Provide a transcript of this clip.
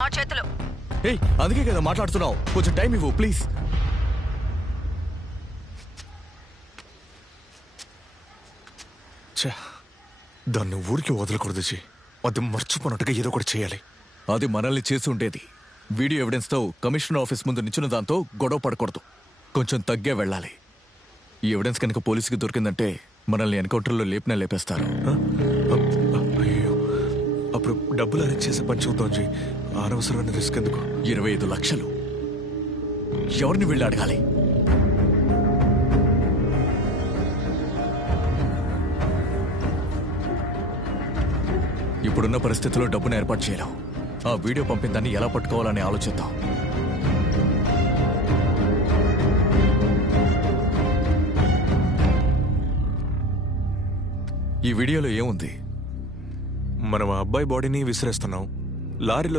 నా చేతిలో. ఏయ్, అందుకే కదా మాట్లాడుతున్నావు. కొంచెం టైం ఇవ్వు ప్లీజ్. దాన్ని ఊరికి వదలకూడదు జీ. అది మర్చిపోయినట్టుగా ఏదో ఒకటి చేయాలి. అది మనల్ని చేసి ఉండేది. వీడియో ఎవిడెన్స్ తో కమిషనర్ ఆఫీస్ ముందు నించిన దాంతో గొడవ పడకూడదు. కొంచెం తగ్గే వెళ్ళాలి. ఈ ఎవిడెన్స్ కనుక పోలీసుకి దొరికిందంటే మనల్ని ఎన్కౌంటర్లో లేపేస్తారు. అయ్యో, అప్పుడు డబ్బులు అరేంజ్ చేసే పని చూద్దాం జీ. అనవసరమైన రిస్క్ ఎందుకు? 25 లక్షలు ఎవరిని వెళ్ళి అడగాలి? ఇప్పుడున్న పరిస్థితుల్లో డబ్బును ఏర్పాటు చేయలేం. ఆ వీడియో పంపిన దాన్ని ఎలా పట్టుకోవాలని ఆలోచిద్దాం. ఈ వీడియోలో ఏముంది? మనం ఆ అబ్బాయి బాడీని విసిరేస్తున్నాం, లారీలో